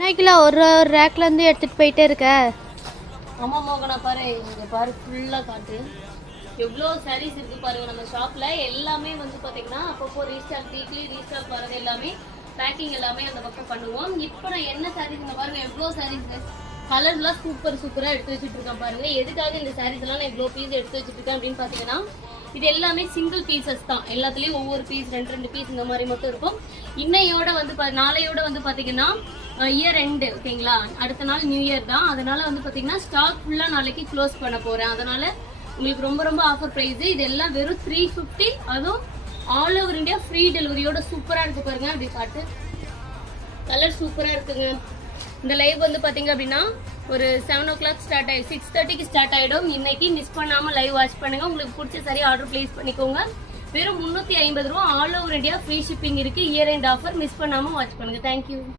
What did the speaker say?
நைக்கில் ஒரு ரேக்லேருந்து எடுத்துகிட்டு போயிட்டே இருக்க. ஆமா மோகனா பாரு, இங்க பாரு ஃபுல்லா காட்டு எவ்வளோ சாரீஸ் இருக்கு பாருங்க நம்ம ஷாப்ல. எல்லாமே வந்து பாத்தீங்கன்னா அப்பப்போ ரீஸ்டாக், வீக்லி ரீஸ்டாக் வரது எல்லாமே பேக்கிங் எல்லாமே அந்த பக்கம் பண்ணுவோம். இப்போ நான் என்ன சாரீஸ் இங்க பாருங்க, எவ்வளோ சாரீஸ் கலர்ஸ்லாம் சூப்பரா எடுத்து வச்சுட்டு இருக்கேன் பாருங்க. எதுக்காக இந்த சாரீஸ் எல்லாம் நான் இவ்வளோ பீஸ் எடுத்து வச்சுட்டு இருக்கேன் அப்படின்னு பாத்தீங்கன்னா, இது எல்லாமே சிங்கிள் பீசஸ் தான். எல்லாத்துலயும் ஒவ்வொரு பீஸ், ரெண்டு பீஸ் இந்த மாதிரி மட்டும் இருக்கும். இன்னையோட வந்து நாளையோட வந்து பாத்தீங்கன்னா இயர் எண்டு, ஓகேங்களா? அடுத்த நாள் நியூ இயர் தான். அதனால வந்து பாத்தீங்கன்னா ஸ்டாக் ஃபுல்லா நாளைக்கு க்ளோஸ் பண்ண போறேன். அதனால உங்களுக்கு ரொம்ப ஆஃபர் பிரைஸ். இது எல்லாம் வெறும் 350. அதுவும் ஆல் ஓவர் இந்தியா ஃப்ரீ டெலிவரியோட சூப்பரா இருக்கு பாருங்க. அப்படி காட்டு கலர் சூப்பரா இருக்குங்க. இந்த லைவ் வந்து பாத்தீங்க அப்படின்னா ஒரு 7 o'clock ஸ்டார்ட் ஆயிடும், 6:30க்கு ஸ்டார்ட் ஆயிடும். இன்னைக்கு மிஸ் பண்ணாம லைவ் வாட்ச் பண்ணுங்க. உங்களுக்கு பிடிச்ச சரி ஆர்டர் பிளேஸ் பண்ணிக்கோங்க. வெறும் 350 ரூபா. All over India free shipping இருக்கு. Year end offer. மிஸ் பண்ணாம வாட்ச் பண்ணுங்க. தேங்க்யூ.